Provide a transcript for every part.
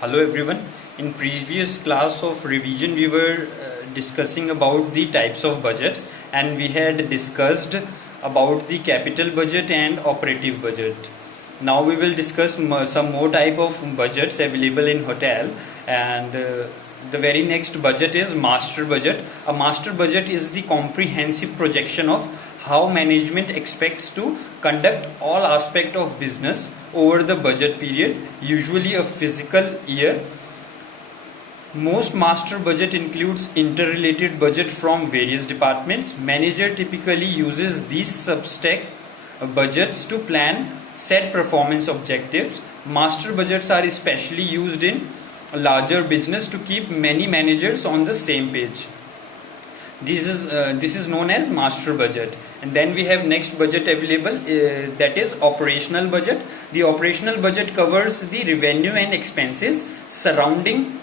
Hello everyone. In previous class of revision we were discussing about the types of budgets, and we had discussed about the capital budget and operative budget. Now we will discuss some more type of budgets available in hotel, and the very next budget is master budget. A master budget is the comprehensive projection of how management expects to conduct all aspect of business over the budget period, usually a fiscal year. Most master budget includes interrelated budget from various departments. Manager typically uses these substack budgets to plan set performance objectives. Master budgets are especially used in larger business to keep many managers on the same page. This is known as master budget. And then we have next budget available, that is operational budget. The operational budget covers the revenue and expenses surrounding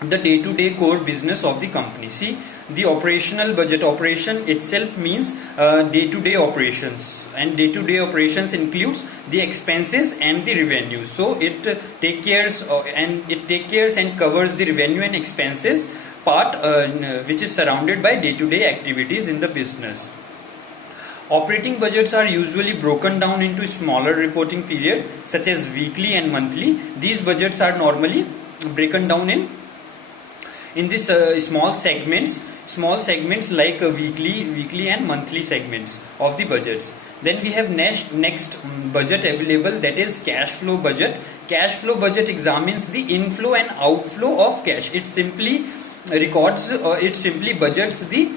the day-to-day core business of the company. See, the operational budget, operation itself means day-to-day operations, and day-to-day operations includes the expenses and the revenue. So it take cares and covers the revenue and expenses part which is surrounded by day-to-day activities in the business. Operating budgets are usually broken down into smaller reporting period such as weekly and monthly. These budgets are normally broken down in this small segments like weekly and monthly segments of the budgets. Then we have next budget available, that is cash flow budget. Cash flow budget examines the inflow and outflow of cash. It simply budgets the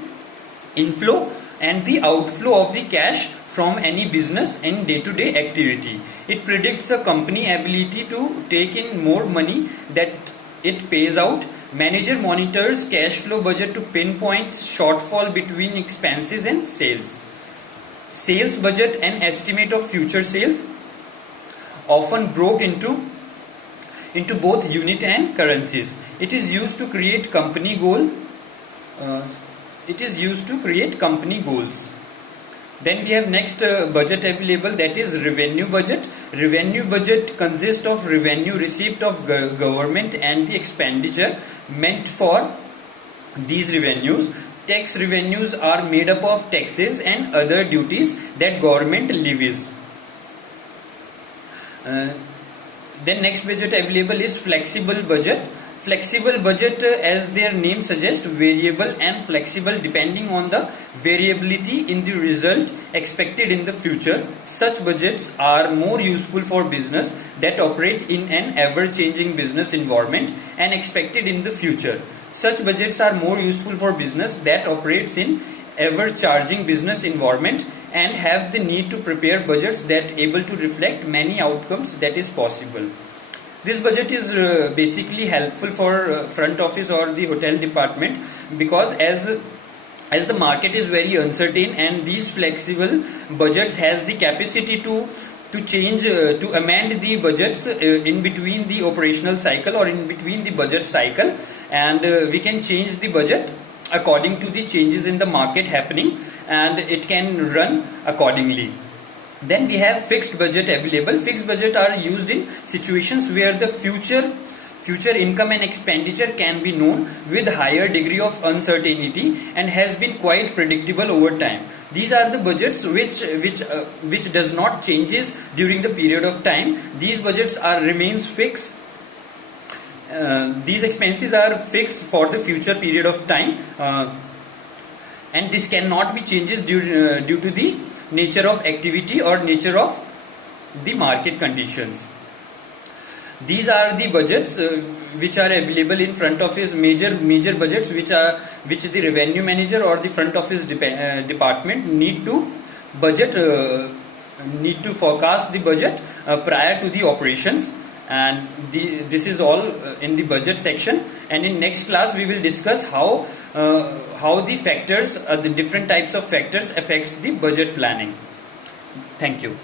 inflow and the outflow of the cash from any business and day-to-day activity. It predicts a company ability to take in more money that it pays out. Manager monitors cash flow budget to pinpoint shortfall between expenses and sales. Sales budget, an estimate of future sales, often broke into both unit and currencies. It is used to create company goals. Then we have next budget available, that is revenue budget. Revenue budget consists of revenue received of government and the expenditure meant for these revenues. Tax revenues are made up of taxes and other duties that government levies. Then next budget available is flexible budget. Flexible budget, as their name suggests, variable and flexible depending on the variability in the result expected in the future. Such budgets are more useful for business that operate in an ever-changing business environment and expected in the future. Such budgets are more useful for business that operates in ever-changing business environment and have the need to prepare budgets that able to reflect many outcomes that is possible. This budget is basically helpful for front office or the hotel department, because as the market is very uncertain, and these flexible budgets has the capacity to change, to amend the budgets in between the operational cycle or in between the budget cycle, and we can change the budget according to the changes in the market happening, and it can run accordingly. Then we have fixed budget available. Fixed budget are used in situations where the future income and expenditure can be known with higher degree of uncertainty and has been quite predictable over time. These are the budgets which does not changes during the period of time. These budgets remains fixed. These expenses are fixed for the future period of time, and this cannot be changes due to the nature of activity or nature of the market conditions. These are the budgets which are available in front office, major budgets which the revenue manager or the front office department need to forecast the budget prior to the operations. And this is all in the budget section, and in next class we will discuss how the factors, the different types of factors affects the budget planning. Thank you.